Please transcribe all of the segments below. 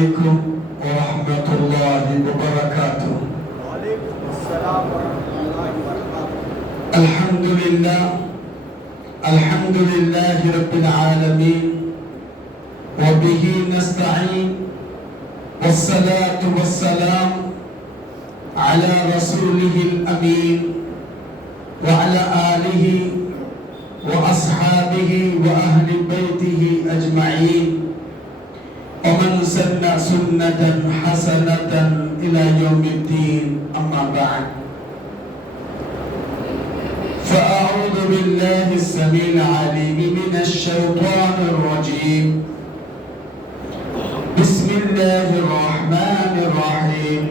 علیکم ورحمۃ اللہ وبرکاتہ۔ وعلیکم السلام ورحمۃ اللہ وبرکاتہ۔ الحمد للہ رب العالمین وبہ نستعین والصلاة والسلام علی رسولہ الامین وعلی آلہ واصحابہ واہل بیتہ اجمعین ومن سن سنة حسنة إلى يوم الدين، أما بعد فأعوذ بالله السميع العليم من الشيطان الرجيم، بسم الله الرحمن الرحيم،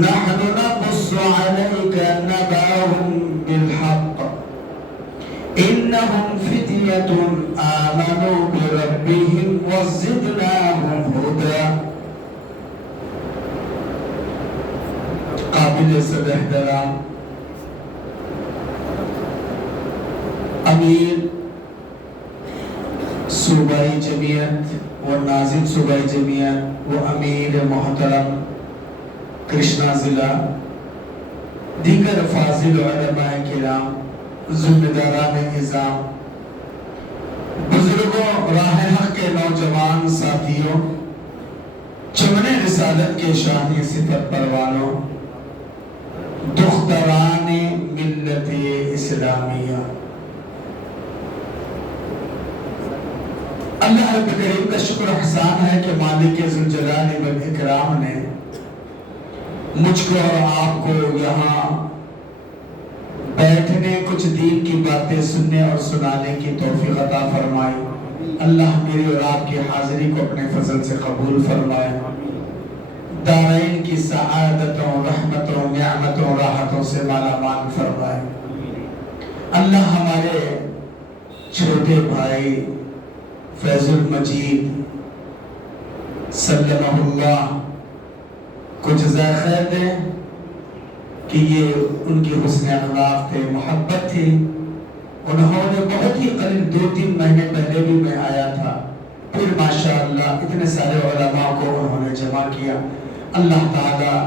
نحن نقص عليك نبأهم بالحق إنهم فتية آمنوا بربهم وزدناهم هدى۔ قابل صد احترام امیر صوبائی جمعیت و ناظم صوبائی جمعیت و امیر محترم کرشنا ضلع، دیگر فاضل علماء کرام، ذمہ داران نظام، بزرگوں، راہ حق کے نوجوان ساتھیوں، چمن رسالت کے شاہی صفت پروانوں، دختران ملت اسلامیہ، اللہ رب کریم کا شکر احسان ہے کہ مالک ذوالجلال والاکرام نے مجھ کو اور آپ کو یہاں بیٹھنے، کچھ دین کی باتیں سننے اور سنانے کی توفیق عطا فرمائے۔ اللہ میری اور آپ کی حاضری کو اپنے فضل سے قبول فرمائے، دارین کی سعادتوں، رحمتوں، نعمتوں، راحتوں سے مالا مال فرمائے۔ اللہ ہمارے چھوٹے بھائی فیض المجید سلمہ اللہ کو جزائے خیر دے کہ یہ ان کی حسن اخلاق تھے، محبت تھی۔ انہوں نے بہت ہی قریب 2-3 مہینے پہلے بھی میں آیا تھا، پھر ماشاءاللہ اتنے سارے علماء کو انہوں نے جمع کیا۔ اللہ تعالیٰ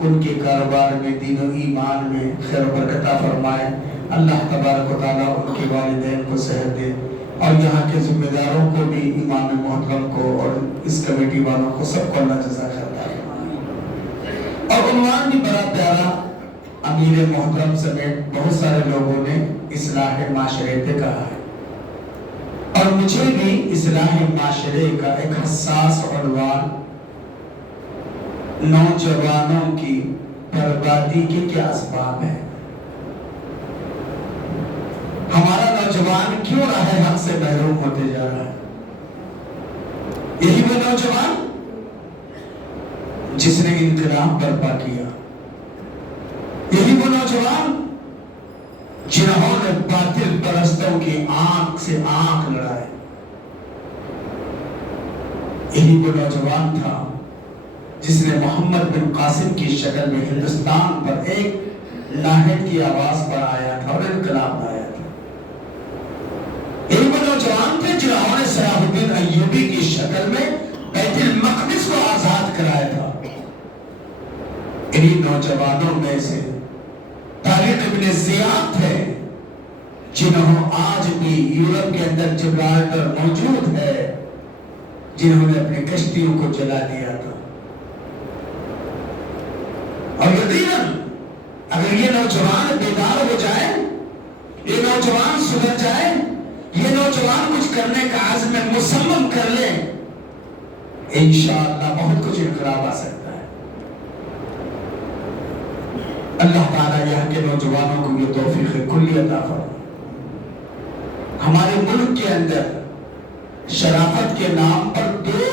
ان کے کاروبار میں، دین و ایمان میں خیر و برکت عطا فرمائے۔ اللہ تبارک و تعالیٰ ان کے والدین کو صحت دے، اور یہاں کے ذمہ داروں کو بھی، امام محترم کو اور اس کمیٹی والوں کو، سب کو اللہ جزائے خیر دے۔ اور عنوان بھی بڑا پیارا، امیر محترم سمیت بہت سارے لوگوں نے اصلاح معاشرے پہ کہا ہے، اور مجھے بھی اصلاح معاشرے کا ایک حساس عنوان نوجوانوں کی بربادی کے کیا اسباب ہیں۔ ہمارا نوجوان کیوں راہ حق سے محروم ہوتے جا رہا ہے؟ یہی وہ نوجوان جس نے انقلاب برپا کیا، یہی وہ نوجوان جنہوں نے باطل پرستوں کی آنکھ سے آنکھ لڑائے، یہی وہ نوجوان تھا جس نے محمد بن قاسم کی شکل میں ہندوستان پر ایک لاہٹ کی آواز پر آیا تھا اور انقلاب لایا تھا۔ یہی وہ نوجوان تھے جنہوں نے صلاح الدین ایوبی کی شکل میں بیت المقدس کو آزاد کرایا تھا۔ انہی نوجوانوں میں سے طارق ابن زیاد تھے جنہوں آج بھی یورپ کے اندر جبرالٹر موجود ہے، جنہوں نے اپنی کشتیوں کو جلا دیا تھا۔ اور یقیناً اگر یہ نوجوان بیدار ہو جائے، یہ نوجوان سدھر جائے، یہ نوجوان کچھ کرنے کا عزم مصمم کر لے، انشاءاللہ بہت کچھ انقلاب آ سکتا ہے۔ اللہ تعالیٰ یہاں کے نوجوانوں کو یہ توفیق کلی عطا فرمائے۔ ہمارے ملک کے اندر شرافت کے نام پر 2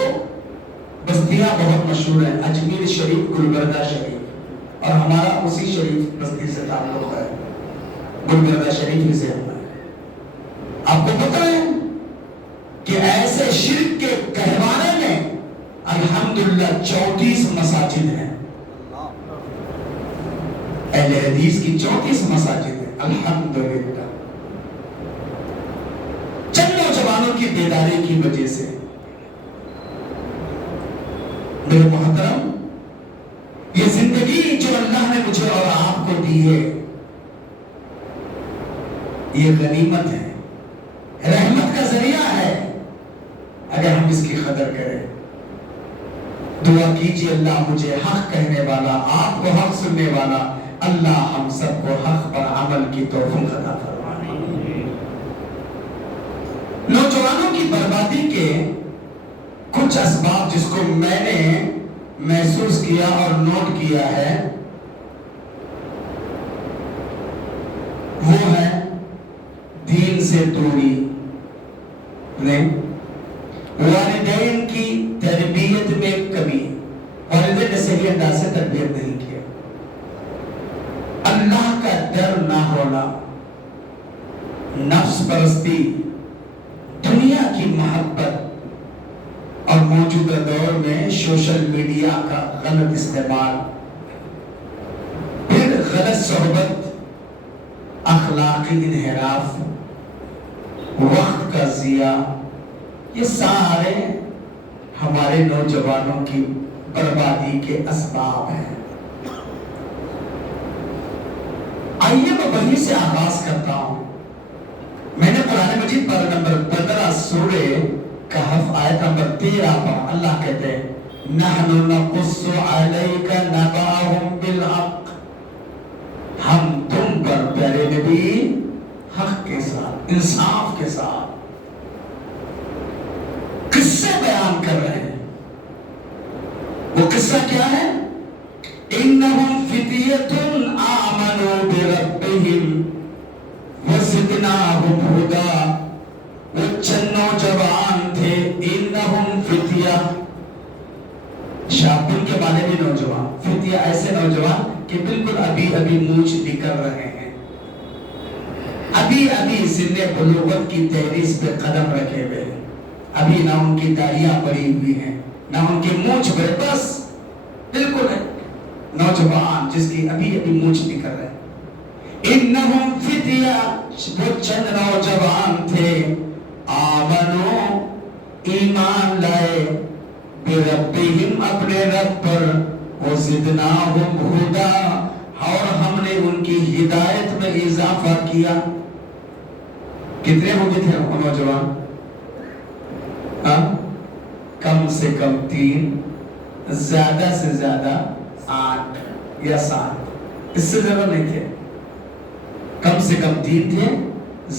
بستیاں بہت مشہور ہیں، اجمیر شریف، گلبردہ شریف، اور ہمارا اسی شریف بستی سے تعلق ہے، گلبردہ شریف ہی سے ہمارا۔ آپ کو پتہ ہے کہ ایسے شرک کے گہوارے میں الحمدللہ 34 مساجد ہیں، اہل حدیث کی 34 مساجد ہیں الحمدللہ۔ چند نوجوانوں کی بیداری کی وجہ سے میرے محترم، یہ زندگی جو اللہ نے مجھے اور آپ کو دی ہے، یہ غنیمت ہے، رحمت کا ذریعہ ہے، اگر ہم اس کی قدر کریں۔ دعا کیجئے اللہ مجھے حق کہنے والا، آپ کو حق سننے والا، اللہ ہم سب کو حق پر عمل کی توفیق عطا فرمائے۔ نوجوانوں کی بربادی کے کچھ اسباب جس کو میں نے محسوس کیا اور نوٹ کیا ہے، وہ ہے دین سے دوری، والدین کی تربیت میں کمی، والدین نے صحیح انداز سے تربیت نہیں کیا، اللہ کا ڈر نہ ہونا، نفس پرستی، دنیا کی محبت، اور موجودہ دور میں سوشل میڈیا کا غلط استعمال، پھر غلط صحبت، اخلاقی انحراف، وقت کا ضیاع، یہ سارے ہمارے نوجوانوں کی بربادی کے اسباب ہیں۔ آئیے میں وہیں سے آغاز کرتا ہوں۔ میں نے قرآن مجید پر نمبر 15 سورہ کہف آیت نمبر 13 پر اللہ کہتے ہیں نحن نقص علیک نبأہم بالحق، ہم تم پر پیارے نبی حق کے ساتھ، انصاف کے ساتھ قصے بیان کر رہے ہیں۔ وہ قصہ کیا ہے؟ انہم فتیۃ آمنوا بربہم وزدناہم ہدی، وہ چند نوجوان تھے، انہم فتیہ، شابن کے معنی بھی نوجوان، فتیہ ایسے نوجوان کہ بالکل ابھی ابھی مونچھ نکل رہے ہیں، ابھی سن بلوغت کی تحریز پہ قدم رکھے ہوئے ہیں، ابھی نہ ان کی داڑیاں بڑی ہوئی ہیں، نہ ان کی مونچھ بڑے، بس بالکل نوجوان جس کی ابھی مونچھ نکل رہے ہیں۔ انہم فتیہ، وہ چند نوجوان تھے، آمنو، ایمان لائے، بربہم، اپنے رب پر، وزدناہم ہدی، اور ہم نے ان کی ہدایت میں اضافہ کیا۔ کتنے ہو گئے تھے وہ نوجوان؟ کم سے کم 3، زیادہ سے زیادہ 8 یا 7، اس سے زیادہ نہیں تھے، کم سے کم 3 تھے،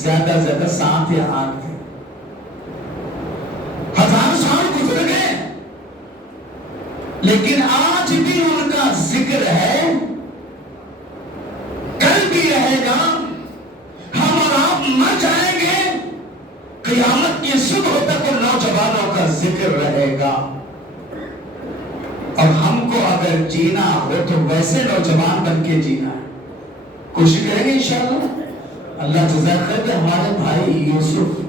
زیادہ سے زیادہ 7 یا 8 تھے۔ 1000 سال گزر گئے لیکن آج بھی ان کا ذکر ہے، کل بھی رہے گا، ہم اور آپ مر جائیں گے، قیامت کی صبح تک ان نوجوانوں کا ذکر رہے گا، اور ہم کو اگر جینا ہو تو ویسے نوجوان بن کے جینا ہے، کوشش کریں گے انشاءاللہ۔ اللہ جزائے خیر دے ہمارے بھائی یوسف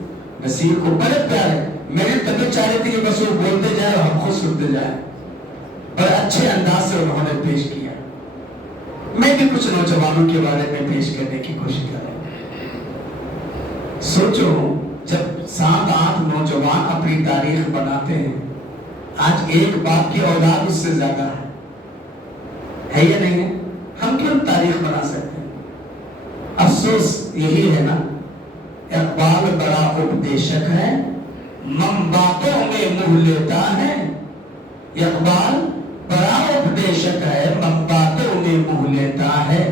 نصیر کو بڑے پیارے، میری طبیعت چاہ رہی تھی کہ بس وہ بولتے جائے اور ہم خود سنتے جائیں، بڑے اچھے انداز سے انہوں نے پیش کیا۔ میں بھی کچھ نوجوانوں کے بارے میں پیش کرنے کی کوشش کر رہا ہوں۔ سوچو جب 7-8 نوجوان اپنی تاریخ بناتے ہیں، آج ایک باپ کی اولاد اس سے زیادہ ہے یا نہیں ہے؟ ہم کیوں تاریخ بنا سکتے ہیں؟ افسوس یہی ہے نا، اقبال بڑا اپدیشک ہے، من باتوں میں منہ لیتا ہے، اقبال بڑا اپدیشک ہے، من باتوں میں منہ لیتا ہے،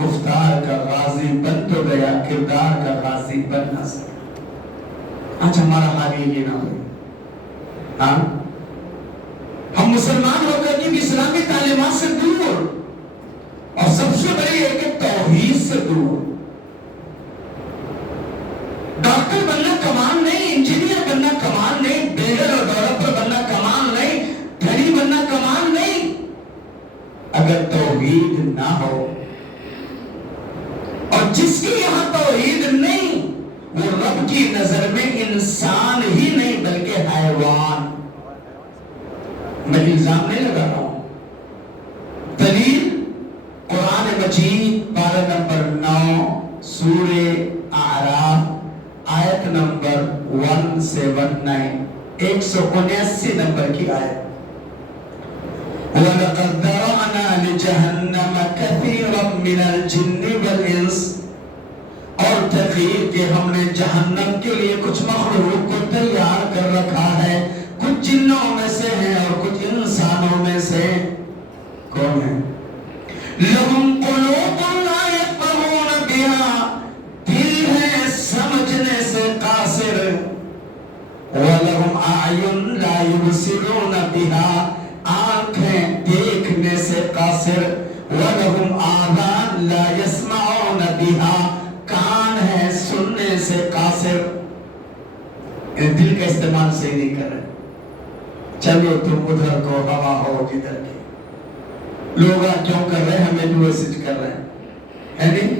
گفتار کا غازی بن تو گیا، کردار کا غازی بن نہ سکا۔ آج ہمارا حال یہ نہ ہو، ہاں ہم مسلمان ہو کر کے اسلامی تعلیمات سے دور، اور سب سے بڑی ہے کہ توحید سے دور۔ ڈاکٹر بننا کمال نہیں، انجینئر بننا کمال نہیں، بلڈر اور ڈیولپر بننا کمال نہیں، دھنی بننا کمال نہیں، اگر توحید نہ ہو، اور جس کی یہاں توحید نہیں وہ رب کی نظر میں انسان ہی نہیں بلکہ حیوان۔ میں الزام نہیں لگا رہا ہوں، دلیل قرآن مجید پارہ نمبر 9 سورہ اعراف آیت نمبر 179، 179 نمبر کی آیت۔ وَلَقَدْ ذَرَأْنَا لِجَهَنَّمَ كَثِيرًا مِنَ الْجِنِّ وَالْإِنسِ، اور تحقیق کہ ہم نے جہنم کے لیے کچھ مخلوق کو تیار کر رکھا ہے، کچھ جنوں میں سے ہیں اور کچھ انسانوں میں سے۔ کون ہے؟ لَهُمْ قُلُوبٌ لَا يَفْقَهُونَ بِهَا، دل ہے سمجھنے سے قاصر، وَلَهُمْ أَعْيُنٌ لَا يُبْصِرُونَ بِهَا، آنکھیں دیکھنے سے قاصر، وَلَهُمْ آذان لَا يَسْمَعُونَ بِهَا، کان ہے سننے سے قاصر۔ دل کا استعمال صحیح نہیں کر رہے، چلو تم ادھر کو ہوا ہو جدھر کی، لوگ کیوں کر رہے ہیں؟ ہمیں بھی ویسے کر رہے ہیں، ہے نہیں؟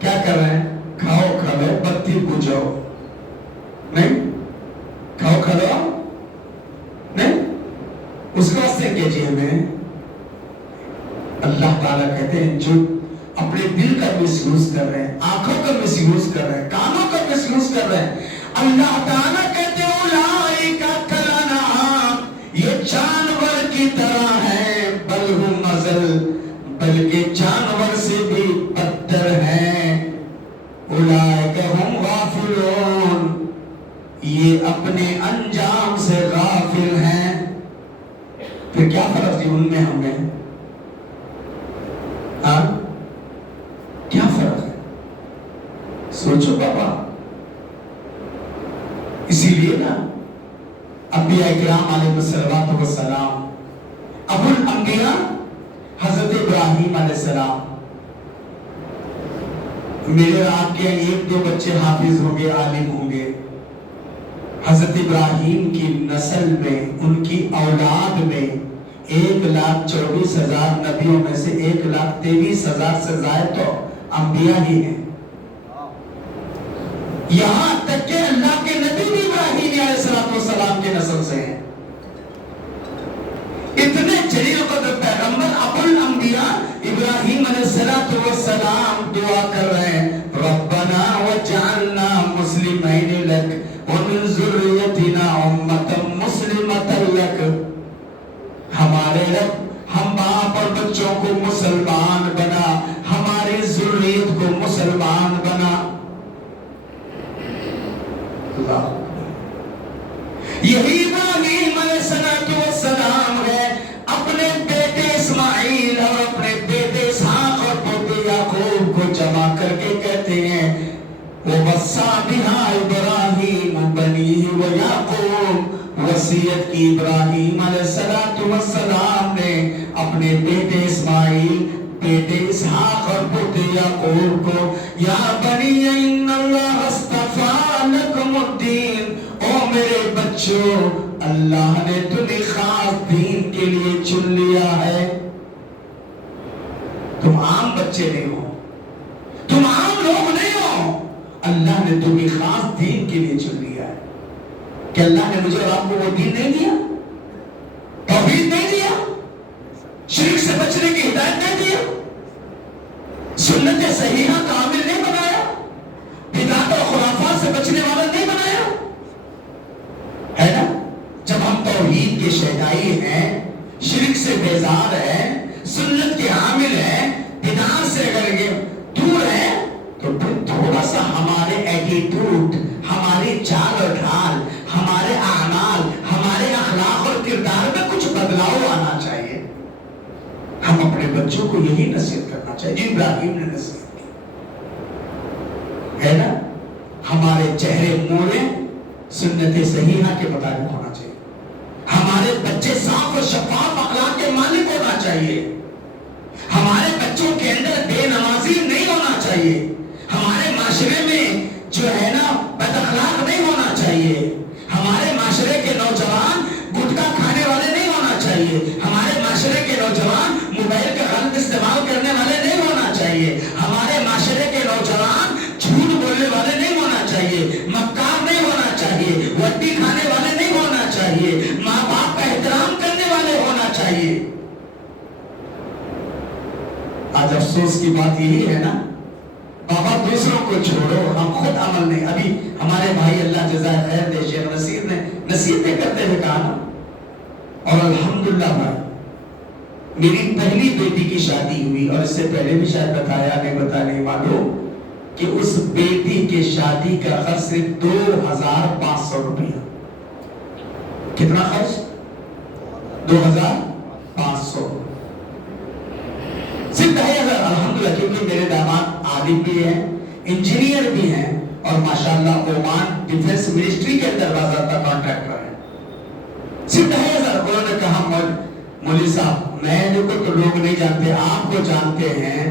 کیا کر رہے ہیں؟ کھاؤ کھلو بتی بجھاؤ، نہیں کھاؤ کھلو نہیں، اس کا سے کہجیے ہمیں اللہ تعالیٰ کہتے ہیں جو اپنے دل کا مس یوز کر رہے ہیں، آنکھوں کا مس یوز کر رہے ہیں، کانوں کا مس یوز کر رہے ہیں، اللہ تعالیٰ کہتے ہیں اولئک کالانعام، یہ جانور کی طرح ہے، بل ہم اضل، بلکہ جانور سے بھی بدتر ہیں، اولئک ہم غافلون، یہ اپنے انجام سے غافل ہیں۔ پھر کیا فرق ہے ان میں ہمیں؟ ہاں کیا فرق ہے؟ سوچو بابا۔ اسی لیے نا انبیاء کرام علیہ السلام، ابو الانبیاء حضرت ابراہیم علیہ السلام، میرے آپ کے ایک دو بچے حافظ ہوں گے، عالم ہوں گے، حضرت ابراہیم کی نسل میں، ان کی اولاد میں 1,24,000 نبیوں میں سے 1,23,000 سے زائد تو انبیاء ہی ہیں۔ یہاں تک کہ اللہ کے نبی بھی ابراہیم علیہ السلام کے نسل سے ہیں۔ اتنے جلیل قدر پیغمبر ابو الانبیاء ابراہیم علیہ السلام دعا کر رہے ہیں، ربنا وجعلنا مسلمین لک ومن ذریتنا امتا مسلمتا لک، ہمارے رب ہم باپ اور بچوں کو مسلمان بنا، ہماری ذریت کو مسلمان بنا۔ اللہ، یہی ابراہیم علیہ السلام ہے، اپنے بیٹے اسماعیل اور اپنے بیٹے اسحاق اور پوتے یعقوب کو جمع کر کے کہتے ہیں وَوَصَّى بِهَا إِبْرَاهِيمُ بَنِيهِ وَيَعْقُوبُ، وصیت کی ابراہیم علیہ السلام نے اپنے بیٹے اسماعیل، بیٹے اسحاق اور پوتے یعقوب کو، یا بنی ان اللہ اصطفیٰ لکم الدین، او میرے بچوں، اللہ نے تمہیں خاص دین کے لیے چن لیا ہے، تم عام بچے نہیں ہو، تم عام لوگ نہیں ہو، اللہ نے تمہیں خاص دین کے لیے چن لیا ہے۔ کہ اللہ نے مجھے اور آپ کو وہ دین نہیں دیا، توحید نہیں دیا، شرک سے بچنے کی ہدایت نہیں دیا، سنت صحیحہ کامل نہیں بنایا، بدعت اور خرافات سے بچنے والا نہیں بنایا، ہے نا؟ جب ہم توحید کے شہدائی ہیں، شرک سے بیزار ہیں، سنت کے عامل ہیں، بدعت سے اگر دور ہیں، تو پھر تھوڑا سا ہمارے ایٹیٹیوڈ، ہماری چال اور ڈھال، ہمارے اعمال، ہمارے اخلاق اور کردار میں کچھ بدلاؤ آنا چاہیے۔ ہم اپنے بچوں کو یہی نصیحت کرنا چاہیے جو ابراہیم نے نصیحت کی، ہے نا؟ ہمارے چہرے مورے سنت صحیحہ کے مطابق ہونا چاہیے، ہمارے بچے صاف اور شفاف اخلاق کے مالک ہونا چاہیے، ہمارے بچوں کے اندر بے نمازی نہیں ہونا چاہیے، ہمارے معاشرے میں جو ہے نا بد اخلاق نہیں ہونا چاہیے، ہمارے معاشرے کے نوجوان گٹکا کھانے والے نہیں ہونا چاہیے، ہمارے معاشرے کے نوجوان موبائل کا غلط استعمال کرنے والے نہیں ہونا چاہیے، ہمارے معاشرے کے نوجوان جھوٹ بولنے والے نہیں ہونا چاہیے، مکار نہیں ہونا چاہیے، وڈی کھانے والے نہیں ہونا چاہیے، ماں باپ کا احترام کرنے والے ہونا چاہیے۔ آج افسوس کی بات یہی ہے نا، بابا دوسروں کو چھوڑو، ہم خود عمل نہیں۔ ابھی ہمارے بھائی اللہ جزائے خیر دے شیخ نصیر نے نصیحتیں کرتے ہوئے کہا نا، اور الحمدللہ بھائی میری پہلی بیٹی کی شادی ہوئی، اور اس سے پہلے بھی شاید بتایا نہیں معلوم، کہ اس بیٹی کے شادی کا خرچ صرف 2500 روپیہ. کتنا خرچ؟ 2500. صرف 2500. الحمدللہ، کیونکہ میرے داماد عالم بھی ہیں، انجینئر بھی ہیں، اور ماشاءاللہ عمان ڈیفنس منسٹری کے اندر باضابطہ کانٹریکٹر ہے. صرف 2500. انہوں نے کہا مولوی صاحب، میں کو تو لوگ نہیں جانتے، آپ کو جانتے ہیں،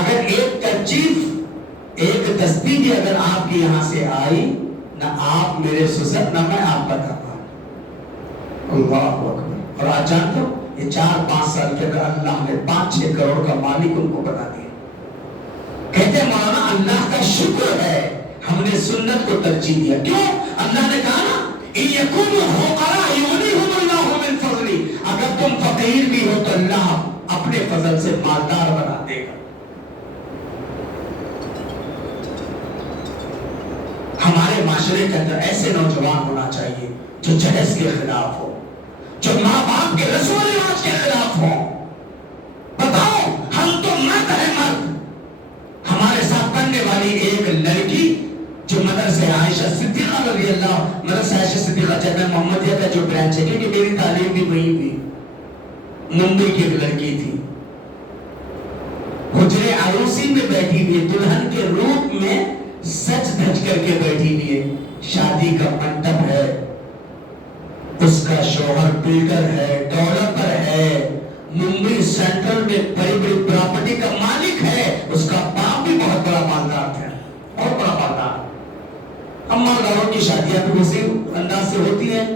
اگر ایک کرچیف، ایک تسبیح اگر آپ کی یہاں سے آئی، نہ آپ میرے سسر نہ میں آپ کا داماد. اللہ اکبر. اور آج جانتے ہو، یہ 4-5 سال کے اندر اللہ نے 5-6 کروڑ کا مالک ان کو بنا دیا. کہتے ہیں مولانا اللہ کا شکر ہے ہم نے سنت کو ترجیح دیا. کیوں؟ اللہ نے کہا نا اگر تم فقیر بھی ہو تو اللہ اپنے فضل سے مالدار بنا دے گا. ہمارے معاشرے کے اندر ایسے نوجوان ہونا چاہیے جو جہیز کے خلاف ہو، جو ماں باپ کے رسم و رواج کے خلاف ہو. بتاؤ، ہم تو مرد ہیں، مرد. ہمارے ساتھ پڑھنے والی ایک لڑکی جو مدرسہ عائشہ صدیقہ رضی اللہ، مدرسہ عائشہ صدیقہ جامعہ محمدیہ کا جو برانچ ہے، کیونکہ میری تعلیم بھی وہیں ہوئی، ممبئی کی ایک لڑکی تھی، حجرے عروسی میں بیٹھی ہوئی، دلہن کے روپ میں سج دھج کر کے بیٹھی ہوئی ہے. شادی کا منڈپ ہے، اس کا شوہر بلڈر ہے، ڈیولپر ہے، ممبئی سینٹرل میں بڑی بڑی پراپرٹی کا مالک ہے. اس کا باپ بھی بہت بڑا مالدار تھا، بہت بڑا مالدار. اب مالداروں کی شادیاں بھی اسی انداز سے ہوتی ہیں.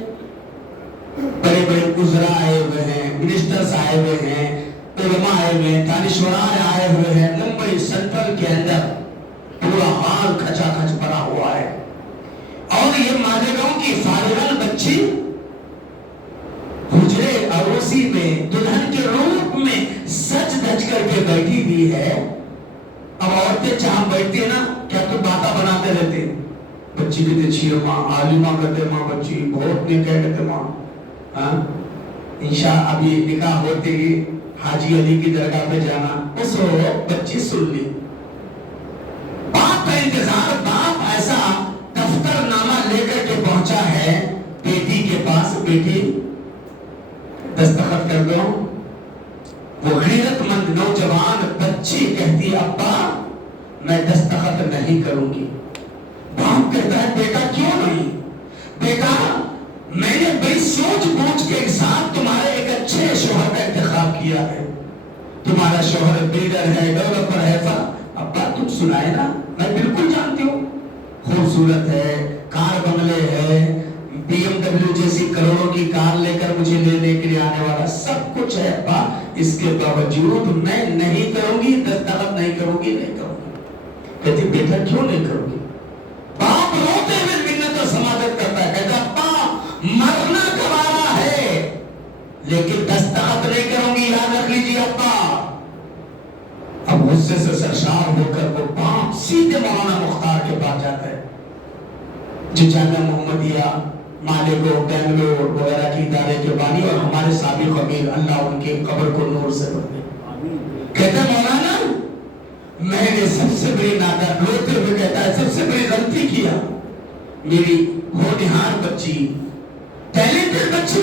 بڑے بڑے وزراء آئے ہوئے ہیں، منسٹرز آئے ہوئے ہیں، علماء آئے ہوئے ہیں، دانشوراں آئے ہوئے ہیں. ممبئی سینٹرل کے اندر پورا حال کھچا کھچ بنا ہوا ہے. اور یہ مالیگاؤں کی فارغن بچی حجرے عروسی میں دلہن کے روپ میں سج دھج کر کے بیٹھی ہوئی ہے. اب عورتیں جہاں بیٹھتی ہیں نا، کیا تو باتیں بناتے رہتے ہیں. بچی کہتے اچھی ہے ماں، عالمہ کہتے ماں، بچی بہت نیک ہے کہتے ماں. انشاء ابھی نکاح ہوتے ہی حاجی علی کی درگاہ پہ جانا، اس وقت بچی سن لی. باپ کا انتظار، باپ ایسا دفتر نامہ لے کر کے پہنچا ہے بیٹی کے پاس، بیٹی دستخط کر دو. وہ غیرت مند نوجوان بچی کہتی ابا میں دستخط نہیں کروں گی. باپ کہتا ہے بیٹا کیوں نہیں؟ بیٹا میں نے بڑی سوچ بوجھ کے ساتھ تمہارے ایک اچھے شوہر کا انتخاب کیا ہے، تمہارا شوہر بلڈر ہے، ڈیولپر ہے. ابا تم سنائے نا، میں بالکل جانتی ہوں، خوبصورت ہے، کار بنگلے ہے، بی ایم ڈبلیو جیسی کروڑوں کی کار لے کر مجھے لینے کے لیے آنے والا، سب کچھ ہے ابا. اس کے باوجود میں نہیں کروں گی، دستخط نہیں کروں گی، نہیں کروں گی. کہتی بیٹا کیوں نہیں کروں گی؟ باپ روتے ہوئے منت و سماجت کرتا ہے، کہتا ابا مرنا گوارا ہے لیکن دستخط نہیں کروں گی، یاد رکھ لیجیے ابا. اب غصے سے سرشار ہو کر وہ باپ سیدھے مولانا مختار کے پاس جاتا ہے، جو جامعہ محمدیہ مالگو بنگلور وغیرہ کی ادارے کے بانی اور ہمارے سابق امیر، اللہ ان کے قبر کو نور سے بھر دے. کہتا ہے مولانا میں نے سب سے بڑی نادر، روتے ہوئے کہتا ہے سب سے بڑی غلطی کیا. میری ہونہار بچی، ٹیلنٹڈ بچی،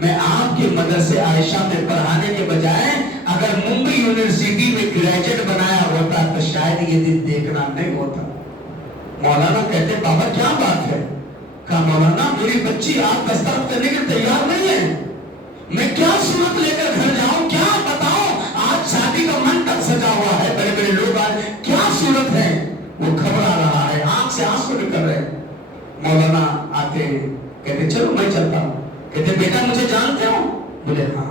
میں آپ کے مدرسے عائشہ میں پڑھانے کے بجائے اگر ممبئی یونیورسٹی میں گریجویٹ بنایا ہوتا تو شاید یہ دن دیکھنا نہیں ہوتا. مولانا کہتے بابا کیا بات ہے؟ کہا مولانا میری بچی آپ دستخط کرنے کے تیار نہیں ہے، میں کیا صورت لے کر گھر جاؤں؟ کیا بتاؤ، آج شادی کا منڈپ سجا ہوا ہے، بڑے بڑے لوگ آئے، کیا صورت ہے؟ وہ گھبرا رہا ہے، آنکھ سے آنسو نکل رہے. مولانا آتے ہیں، کہتے چلو میں چلتا ہوں. کہتے بیٹا مجھے جانتے ہو؟ بولے ہاں.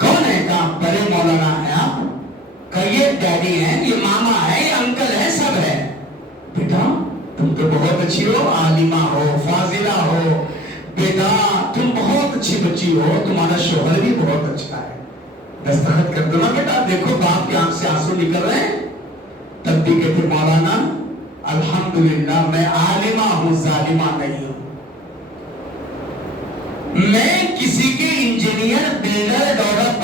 کون ہے؟ کہا بڑے مولانا ہے آپ. کہا یہ ڈیڈی ہیں، یہ ماما ہے، یہ انکل ہے، سب ہے. بیٹا تم تو بہت اچھی ہو، عالمہ ہو، فاضلہ ہو، بیٹا تم بہت اچھی بچی ہو، تمہارا شوہر بھی بہت اچھا ہے، دستخط کر دو نا بیٹا. دیکھو باپ کی آنکھ سے آنسو نکل رہے ہیں. تب بھی کہتے مولانا الحمدللہ میں عالمہ ہوں، ظالمہ نہیں ہوں. میں کسی کے انجینئر، بلڈر، ڈیولپر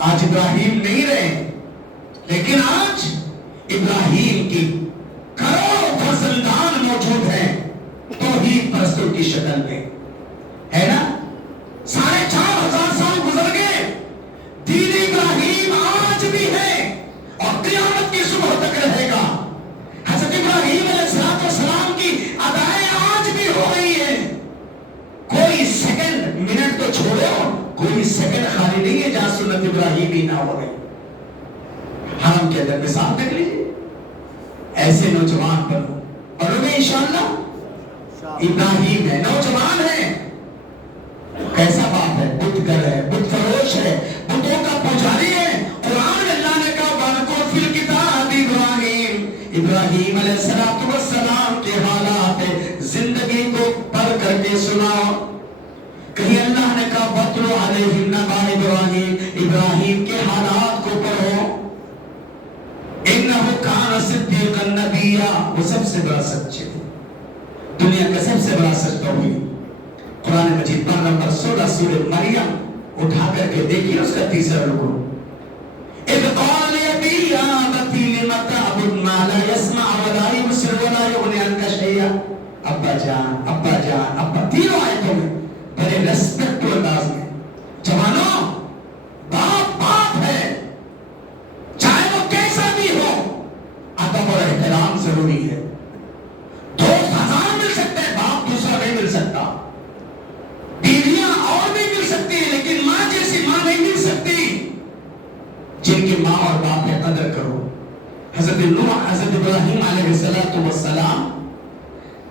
آج ابراہیم نہیں رہے، لیکن آج ابراہیم کی کروڑوں فرزندان موجود ہیں توحید پرستوں کی شکل میں، ہے نا؟ 4,500 سال گزر گئے، دین ابراہیم آج بھی ہے اور قیامت کی صبح تک رہے گا۔ حضرت ابراہیم علیہ السلام کی ادائیں آج بھی ہو رہی ہیں۔ کوئی سیکنڈ منٹ تو چھوڑو، کوئی سیکنڈ خالی نہیں ہے جہاں سنت ابراہیمی نہ ہو رہی۔ حرم کے اندر مثال دیکھ لیجیے، ایسے نوجوان بنو، پڑھو گے انشاءاللہ؟ ابراہیم ہے، نوجوان ہے، کیسا باپ ہے؟ بت گر ہے، بت فروش ہے، بتوں کا پجاری ہے۔ قرآن اللہ نے کہا وَاذْكُرْ فِي الْكِتَابِ إِبْرَاهِيمَ، ابراہیم علیہ السلام کے حالات زندگی کو پڑھ کر کے سناؤ۔ کہیں اللہ نے کہا وَاتْلُ عَلَيْهِمْ نَبَأَ إِبْرَاهِيمَ، ابراہیم کے حالات کو پڑھو۔ إِنَّهُ كَانَ صِدِّيقًا نَبِيًّا، وہ سب سے بڑا سچے تھے، دنیا کا سب سے بڑا سچ توحید۔ قرآن مجید پر نمبر 16 سورہ مریم اٹھا کر کے دیکھیے اس کا تیسرا رکوع۔ اذ قال لأبيه يا أبت لم تعبد ما لا يسمع ولا يبصر ولا يغني عنك شيئا۔ ابا جان، ابا جان، ابا، تینوں آیتوں میں بڑے ریسپیکٹ انداز میں، جوانوں، باپ باپ ہے، چاہے وہ کیسا بھی ہو، ادب اور احترام ضروری ہے۔ دوست ہزار مل سکتے ہیں، باپ دوسرا نہیں مل سکتا۔ بیویاں اور بھی مل سکتی ہیں، لیکن ماں جیسی ماں نہیں مل سکتی۔ جن کی ماں اور باپ کی قدر کرو۔ حضرت نوح، حضرت ابراہیم علیہ السلام،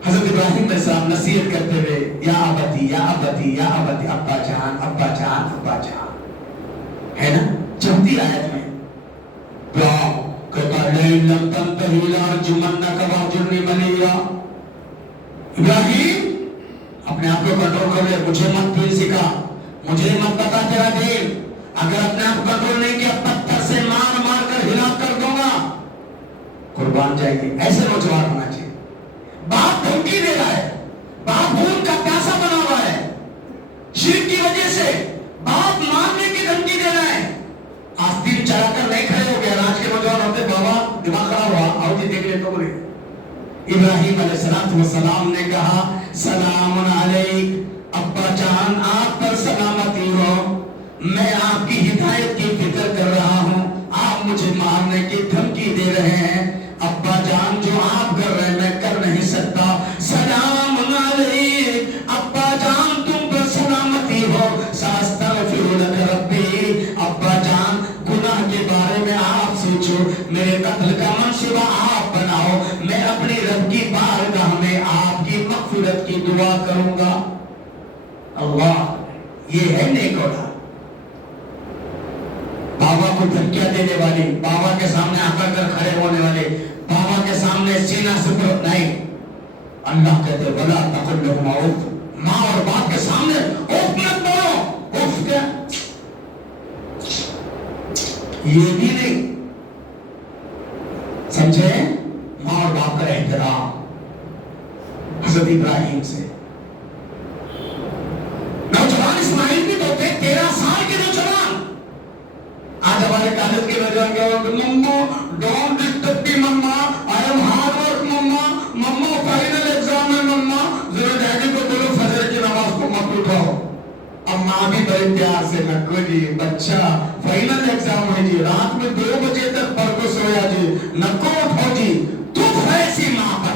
حضرت ابراہیم علیہ السلام نصیحت کرتے ہوئے یا ابتی یا ابتی یا ابتی، ابا جان، ابا جان، ابا جان، ہے نا؟ چوتھی آیت میں کہتا لئن لم تنتہی لارجمنک واہجرنی ملیہ۔ ابراہیم اپنے آپ کو کنٹرول کر لے، مجھے مت پھر سکھا، مجھے مت بتا تیرا دین، اگر اپنے آپ کو کنٹرول نہیں کیا پتھر سے مار مار کر ہلاک کر دوں گا۔ قربان جائیے، ایسے نوجوان ہونا چاہیے۔ باپ دھمکی دے رہا ہے، باپ خون کا پیاسا بنا ہوا ہے، شرک کی وجہ سے باپ مارنے کی دھمکی دے رہا ہے۔ آستین چلا کر نہیں کھڑے ہو گئے، آج کے نوجوان ہوتے بابا دماغ خراب ہوا، آؤ جی دیکھ لے تو بولے۔ ابراہیم علیہ السلام نے کہا سلام علیک، ابا جان آپ پر سلامتی ہو، میں آپ کی ہدایت کی فکر کر رہا ہوں، آپ مجھے مارنے کی دھمکی دے رہے ہیں، ابا جان جو آپ کر رہے ہیں میں کر نہیں سکتا۔ سلام علیک، ابا جان تم پر سلامتی ہو، ساستغفر لک ربی، ابا جان گناہ کے بارے میں آپ سوچو، میرے قتل کا منصوبہ آپ بناؤ، میں اپنی رب کی بارگاہ میں آپ کی مغفرت کی دعا کروں گا۔ اللہ، یہ ہے نیک اولاد۔ بابا کو دھمکیاں دینے والی، بابا کے سامنے آ کر کھڑے ہونے والے، بابا کے سامنے سینہ سپر نہیں، اللہ کہتے ولا تقل لهما اف، ماں اور باپ کے سامنے اف مت بولو، اف کیا یہ بھی نہیں، سمجھے؟ ماں اور باپ کا احترام حضرت ابراہیم سے۔ نوجوان اسماعیل بھی تو تھے، 13 سال کے نوجوان۔ آج ہمارے کالج کے نوجوان کیا ہوگا، mama don't disturb me mama, I am hard work mama, mama final exam ہے مما، ذرا ڈیڈی کو بولو فجر کی نماز کو مت اٹھاؤ۔ اب ماں بھی بڑے پیار سے، نکو جی بچہ فائنل ایگزام ہے جی، رات میں 2 بجے تک پڑھ کو سویا جی، نکو اٹھو جی۔ تم ایسی ماں پر،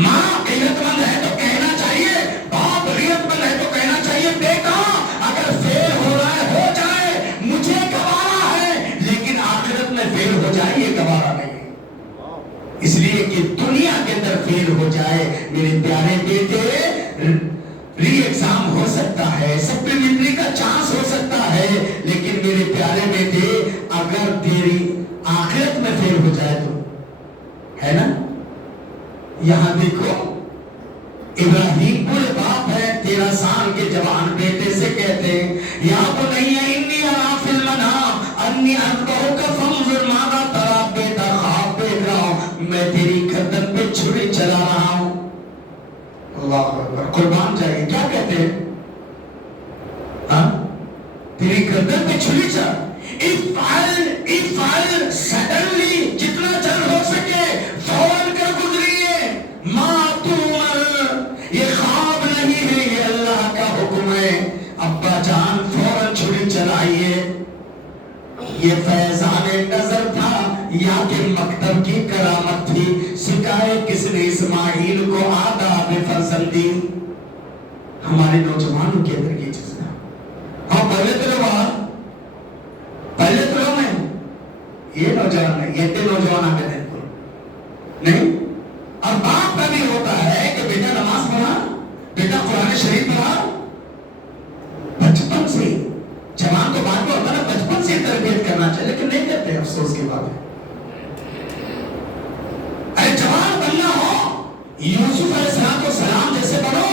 ماں غیرت مند ہے تو کہنا چاہیے، باپ غیرت مند ہے تو کہنا چاہیے بیٹا اگر فیل ہو رہا ہے ہو جائے، مجھے گوارا ہے، لیکن آخرت میں فیل ہو جائے یہ گوارا نہیں، اس لیے کہ دنیا کے اندر فیل ہو جائے میرے پیارے بیٹے، ری ایگزام ہو سکتا ہے، سپلیمنٹری کا چانس ہو سکتا ہے، لیکن میرے پیارے بیٹے اگر تیری آخرت میں فیل ہو جائے تو، ہے نا؟ یہاں دیکھو ابراہیم پورے باپ ہے، 13 سال کے جوان بیٹے سے کہتے ہیں یا بنی انی ارا فی المنام انی اذبحک فانظر ماذا تری، بیٹا خواب دیکھ رہا ہوں میں تیری گردن پہ چھری چلا رہا ہوں۔ اللہ اکبر، قربان جائے، کیا کہتے ہیں؟ ہاں تیری گردن پہ چھری چل. افعل سڈنلی جتنا جلد ہو سکے فوراً کر گزریے. ما تؤمر یہ خواب نہیں ہے, یہ اللہ کا حکم ہے. ابا جان فوراً چھری چلائیے. یہ فیضان نظر تھا یا کہ مکتب کی کرامت تھی؟ سکھائے کس نے اسماعیل کو آداب فرزندی؟ ہمارے نوجوانوں کے اندر یہ چیز ہے. ہم پہلے تو میں یہ نوجوان نہیں, یہ نوجوان آ گئے نہیں. اور باپ کا بھی ہوتا ہے کہ بیٹا نماز پڑھا, بیٹا قرآن شریف پڑھا. بچپن سے جوان کو بات ہوتا ہے بچپن سے تربیت کرنا چاہیے, لیکن نہیں کرتے. افسوس کی بات ہے. ارے جوان بننا ہو یوسف علیہ السلام جیسے بنو.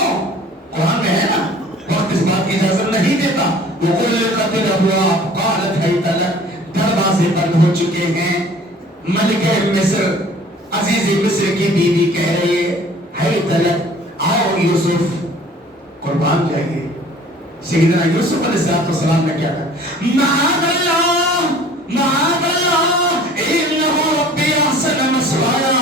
قرآن میں ہے نا, وقت اس بات کی اجازت نہیں دیتا. دروازے بند ہو چکے ہیں. ملکہ مصر عزیز مصر کی بیوی کہہ رہی ہے طلب آؤ یوسف قربان جائیے. سیدنا یوسف علیہ السلام نے کیا کہا؟ معاذ اللہ معاذ اللہ انہ ربی احسن مثوایا.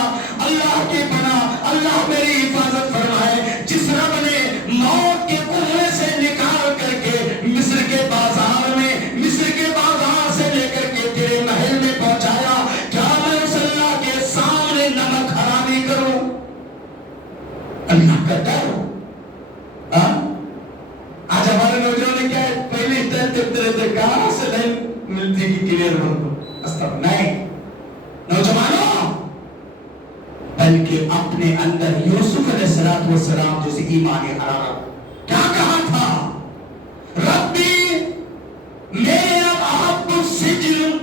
اللہ کی پناہ, اللہ میری حفاظت فرمائے. جس رب نے موت کے کنویں سے نکال کر کے مصر کے بازار میں, مصر کے بازار سے لے کر کے تیرے محل میں پہنچایا, کیا میں اس اللہ کے سامنے نمک حرامی کروں؟ اللہ کا ڈر. آج ہمارے نوجوان کیا ہے, پہلے اتنے کہاں سے نہیں ملتی کی کلیئر بن نہیں. نوجوانوں بلکہ اپنے اندر یوسف علیہ السلام جیسے ایمانی حرارت کیا کہا تھا؟ ربی میرے اب احب السجن,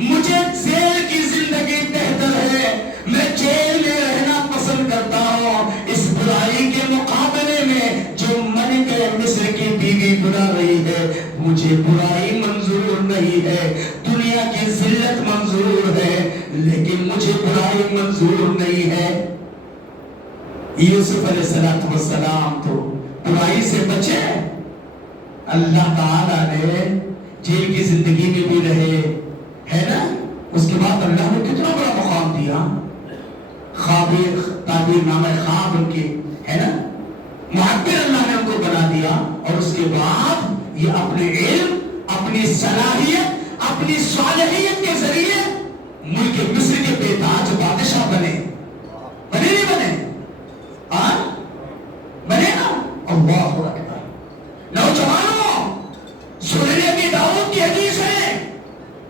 مجھے جیل کی زندگی بہتر ہے. میں جیل میں رہنا پسند کرتا ہوں اس برائی کے مقابلے میں جو ملکہ مصر کی بیوی بنا رہی ہے. مجھے برائی منظور نہیں ہے, دنیا کی ذلت منظور ہے, لیکن مجھے برائی منظور نہیں ہے. یوسف علیہ السلام تو برائی سے بچے. اللہ تعالیٰ نے جیل کی زندگی میں بھی رہے ہے نا. اس کے بعد اللہ نے کتنا بڑا مقام دیا. تعبیر نامہ خواب ان کی ہے نا, معبر اللہ نے ان کو بنا دیا. اور اس کے بعد یہ اپنے علم, اپنی صلاحیت, اپنی صالحیت کے ذریعے ملک مصر کے بے تاج بادشاہ بنے. بنے نہیں بنے؟ بنے نا. اللہ اکبر. نوجوانوں سننے کی دعوت کی حدیث ہے,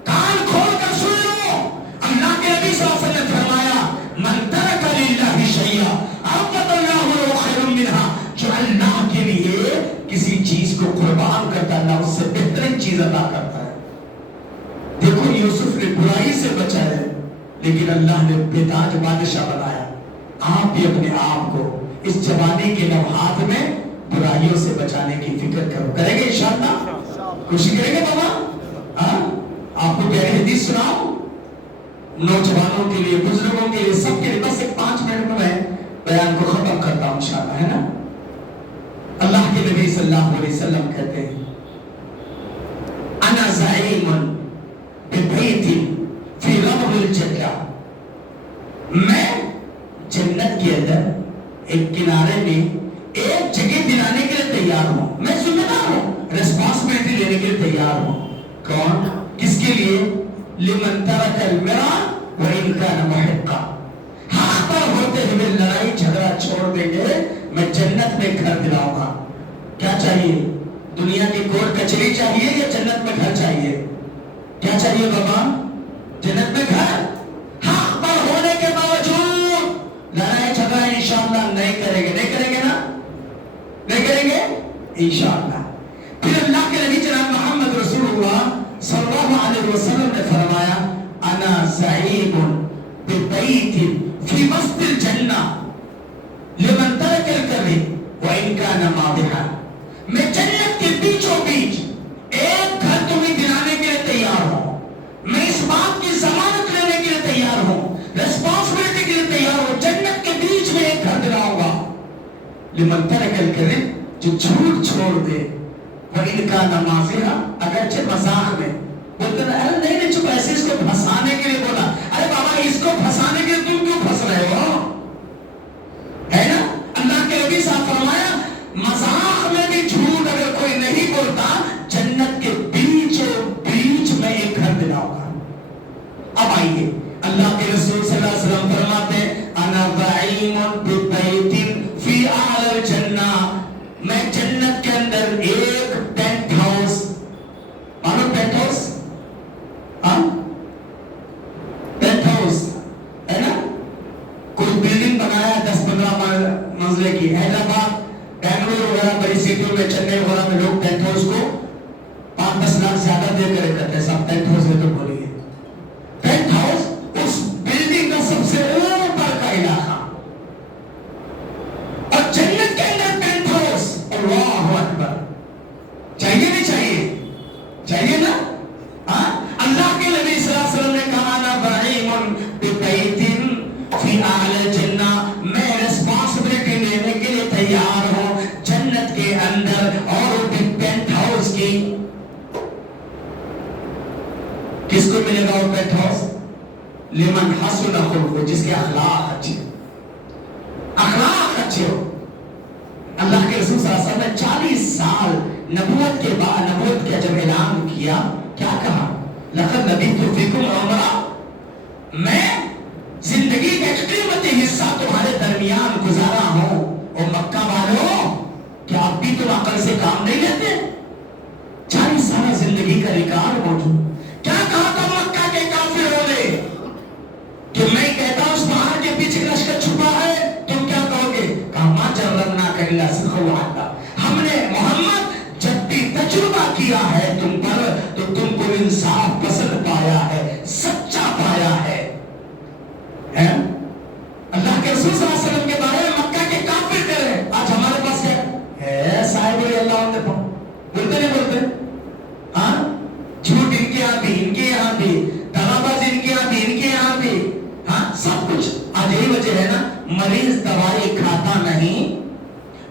کان کھول کر سن لو. اللہ کے نبی صلی اللہ علیہ وسلم نے فرمایا من ترک للہ شیئا عوض اللہ له خیر منہا. جو اللہ کے لیے کسی چیز کو قربان کرتا ہے اللہ اس سے بہترین چیز عطا کرتا ہے. دیکھو یوسف نے برائی سے بچا ہے, لیکن اللہ نے بے تاج بادشاہ بنایا. آپ بھی اپنے آپ کو اس جوانی کے لمحات میں برائیوں سے بچانے کی فکر کرو. کریں گے انشاءاللہ؟ خوشی کریں گے بابا؟ آپ کو پیاری حدیث سناؤ, نوجوانوں کے لیے, بزرگوں کے لیے, سب کے لیے. بس ایک 5 منٹ میں بیان کو ختم کرتا ہوں انشاءاللہ, ہے نا. اللہ کے نبی صلی اللہ علیہ وسلم کہتے ہیں انا زعیم ببیت فی ربع الجنہ. میں جنت کے اندر ایک کنارے میں ایک جگہ دلانے کے لیے تیار ہوں. میں ذمہ دار ہوں, ریسپانسبلٹی لینے کے لیے تیار ہوں. کون؟ کس کے لیے؟ لمن ترک المرا وان کان محقا. حق پر ہوتے ہوئے لڑائی جھگڑا چھوڑ دیں گے, میں جنت میں گھر دلاؤں گا. کیا چاہیے؟ دنیا کی کورٹ کچہری چاہیے یا جنت میں گھر چاہیے؟ کیا چاہیے بابا؟ جنت میں گھر. حق پر ہونے کے باوجود لڑائی جھگڑا انشاءاللہ نہیں کریں گے. نہیں کریں گے نا؟ نہیں کریں گے انشاءاللہ. پھر اللہ کے نبی جناب محمد رسول اللہ صلی اللہ علیہ وسلم نے فرمایا انا زعیم ببیت فی وسط الجنہ لمن ترک الکبر وان کان مادحا. میں جنت کے بیچوں بیچ ایک گھر تمہیں دلانے کے لیے تیار ہوں. میں اس بات کی ضمانت لینے کے لیے تیار ہوں, ریسپانسبلٹی کے لیے تیار ہوں. جنت کے بیچ میں ایک گھر دلاؤں گا. لمن ترک الکذب, جو جھوٹ چھوڑ دے, وَإِنْ كَانَ مَازِحًا اگرچہ مزاح میں بولتے ہیں ارے نہیں نہیں چپ ایسے اس کو پھنسانے کے لیے بولا. ارے بابا اس کو پھنسانے کے لیے تم کیوں پھنس رہے ہو؟ ہے نا؟ اللہ کے نبی صاحب فرمایا مزاح میں بھی جھوٹ اگر کوئی نہیں بولتا جنت کے بیچ میں ایک گھر بنا ہوگا. اب آئیے اللہ کے رسول صلی اللہ علیہ وسلم فرماتے ہیں انا زعیم ببیت فی اعلی الجنہ، میں جنت کے اندر ایک پینٹ ہاؤس، مانو پینٹ ہاؤس، ہاں پینٹ ہاؤس ہے نا، کوئی بلڈنگ بنایا 10-15 منزلے کی. حیدرآباد بنگلور وغیرہ بڑی سٹیوں میں چنئی وغیرہ میں لوگ پینٹ ہاؤس کو 5-10 لاکھ زیادہ دے کر کرتے ہیں. سب پینٹ ہاؤس ہے تو بولیے پینٹ ہاؤس اس بلڈنگ کا سب سے اوپر کا علاقہ اور جنت کے اندر پینٹ ہاؤس. اللہ اکبر. چاہیے نہیں چاہیے؟ چاہیے نا. ہاں اللہ کے نبی صلی اللہ علیہ وسلم نے کہا نا برہیم ببیت فی اعلی الجنہ، میں ریسپانسبلٹی لینے کے لیے تیار ہوں جنت کے اندر اور بھی پینٹ ہاؤس کی. کس کو ملے گا وہ پینٹ ہاؤس؟ لمن حسن خلقہ، جس کے اخلاق اچھے، اخلاق اچھے ہو. اللہ کے رسول صلی اللہ علیہ وسلم نے 40 سال نبوت کے بعد نبوت کا جب اعلان کیا کیا کہا؟ لقد لبثت فیکم عمرا، میں زندگی کا ایک قیمتی حصہ تمہارے درمیان گزارا ہوں. اور مکہ والوں کیا اب بھی تم عقل سے کام نہیں لیتے؟ 40 سال زندگی کا ریکارڈ موجود. کیا کہا تھا مکہ کے کافروں نے کہ میں کہتا ہوں اس پہاڑ کے پیچھے لشکر چھپا ہے، تم کیا کہو گے؟ کہا ما جربنا الا صدقا، ہم نے محمد جب بھی تجربہ کیا ہے تم پر تو تم کو انصاف پسند پایا ہے، سچا پایا ہے. اللہ کے رسول صلی اللہ علیہ وسلم کے بارے میں مکہ کے کافر کہہ رہے ہیں. آج ہمارے پاس کیا ہے؟ صاحب اللہ نے بولتے نہیں بولتے؟ ہاں جھوٹ ان کے یہاں بھی، ان کے یہاں بھی، دغاباز ان کے یہاں بھی، ان کے یہاں بھی، ہاں سب کچھ. آج یہی وجہ ہے نا مریض دوائی کھاتا نہیں،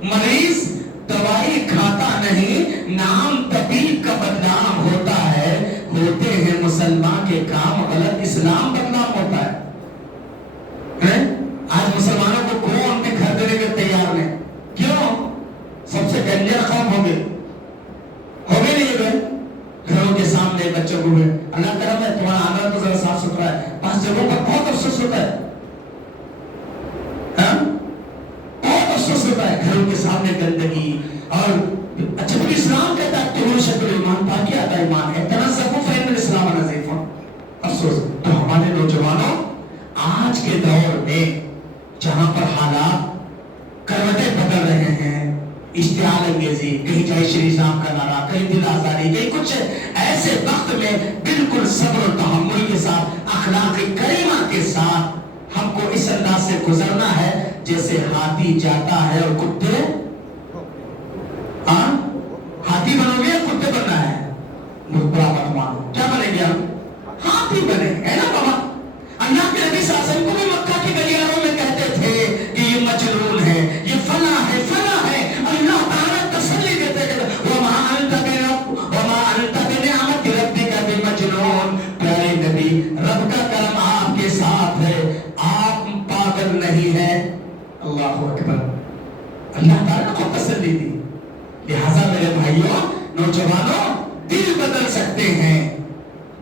مریض دوائی کھاتا نہیں، نام طبیب کا بدنام ہوتا ہے. ہوتے ہیں مسلمان کے کام غلط، اسلام بدنام ہوتا ہے. آج مسلمانوں کو کون بھی گھر دینے کے تیار نہیں. کیوں؟ سب سے ڈینجر قوم ہو گئے نہیں گئے گھروں کے سامنے بچوں کو. اللہ کرم ہے تمہارا آنگن تو ذرا صاف ستھرا ہے، بعض جگہوں پر بہت افسوس ہوتا ہے، بہت افسوس ہوتا ہے گھروں کے سامنے گندگی. اور اچھا پھر اسلام کہتا ہے تمہیں شکل ایمان پاکی آتا ایمان ہے، تنزفوا فإن الإسلام نظیف. افسوس. تو ہمارے نوجوانوں آج کے دور میں جہاں پر حالات کروٹیں بدل رہے ہیں، اشتعال انگیزی، کہیں جائے شری اسلام کا نعرہ، کہیں دل آزادی، کہیں کچھ ایسے وقت میں بالکل صبر و تحمل کے ساتھ، اخلاق کریمہ کے ساتھ ہم کو اس انداز سے گزرنا ہے جیسے ہاتھی جاتا ہے اور کتے. ہاں ہاتھی بنو گے یا کتے بننا ہے؟ برا مت مانو، کیا بنے گے ہم؟ ہاتھی بنے ہے نا بابا. اللہ کے نبی صلی اللہ علیہ وسلم کو بھی مکہ کے گلیاروں میں کہتے تھے کہ یہ مجنون ہے، یہ فلاں ہے، فلاں ہے. اللہ تعالیٰ تسلی دیتے کہ وما انت بنعمت ربک بمجنون. پیارے نبی رب کا کرم آپ کے ساتھ ہے، آپ پاگل نہیں ہیں. اللہ اکبر. اللہ تعالیٰ کو تسلی دی. لہذا میرے بھائیوں نوجوانوں دل بدل سکتے ہیں،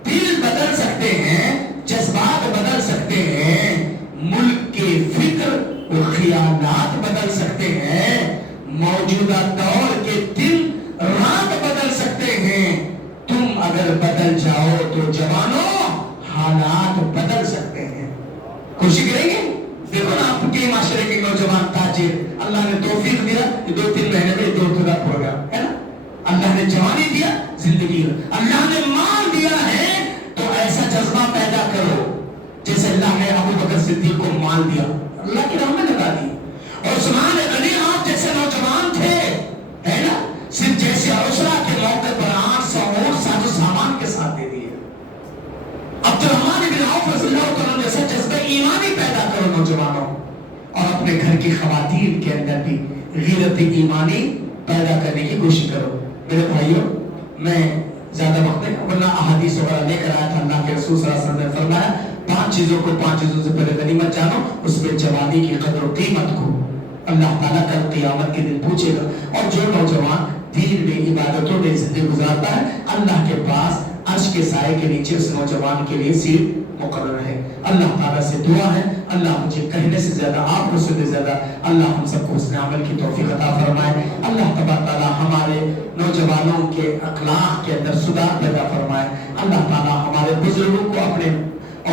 دل بدل سکتے ہیں، جذبات بدل سکتے ہیں، ملک کے فکر و خیالات بدل سکتے ہیں، موجودہ دور کے دن رات بدل سکتے ہیں. تم اگر بدل جاؤ تو جوانوں حالات بدل سکتے ہیں. کوشش کریں گے. دیکھو نا آپ کے معاشرے کے نوجوان تاجر، اللہ نے توفیق دیا 2-3 مہینے میں 2 پروگرام ہے نا. اللہ نے جوانی دیا، زندگی اللہ نے مال دیا ہے تو ایسا جذبہ پیدا کرو جیسے اللہ نے ابو بکر صدیق کو مال دیا، اللہ کی راہ میں لگا دی. اور عثمان غنی آپ جیسے نوجوان تھے ہے نا، صرف جیسے عشرہ کے موقع پر 800 اونٹ ساز و سامان کے ساتھ دے دیے. عبد الرحمن بن عوف رضی اللہ عنہ جیسا جذبہ ایمانی پیدا کرو نوجوانوں، اور اپنے گھر کی خواتین کے اندر بھی غیرت ایمانی پیدا کرنے کی کوشش کرو. میرے بھائیوں میں زیادہ وقت نہیں ورنہ احادیث وغیرہ لے کر آیا تھا. اللہ کے رسول صلی اللہ علیہ وسلم نے فرمایا 5 چیزوں سے پہلے غنیمت جانو, اس میں جوانی کی قدر و قیمت کو. اللہ تعالیٰ کل قیامت کے دن پوچھے گا. اور جو نوجوان دین میں عبادتوں میں زندگی گزارتا ہے اللہ کے پاس عرش کے سائے کے نیچے اس نوجوان کے لیے سیٹ مقرر ہے. اللہ تعالیٰ سے دعا ہے اللہ مجھے کہنے سے زیادہ آپ کو سننے سے زیادہ اللہ ہم سب کو حسن عمل کی توفیق عطا فرمائے. اللہ تبارک تعالیٰ ہمارے نوجوانوں کے اخلاق کے اندر سدھار پیدا فرمائے. اللہ تعالیٰ ہمارے بزرگوں کو اپنے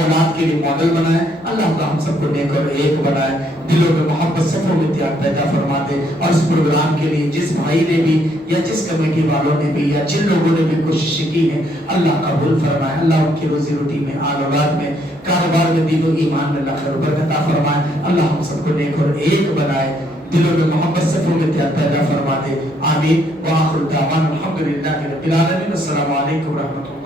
اولاد کے لیے ماڈل بنائے. اللہ تعالیٰ ہم سب کو نیک اور ایک بنائے, دلوں میں محبت صفوں میں اتحاد پیدا فرما دے. اور اس پروگرام کے لیے جس بھائی نے بھی یا جس کمیٹی والوں نے بھی یا جن لوگوں نے بھی کوشش کی ہے اللہ قبول فرمائے. اللہ ان کی روزی روٹی میں آل اولاد میں کاروبار میں دین و ایمان میں اللہ خیر و برکت عطا فرمائے. اللہ ہم سب کو نیک اور ایک بنائے, دلوں میں محبت صفوں میں اتحاد پیدا فرما دے. آمین. وآخر دعوانا الحمدللہ رب العالمین. السلام علیکم ورحمۃ اللہ.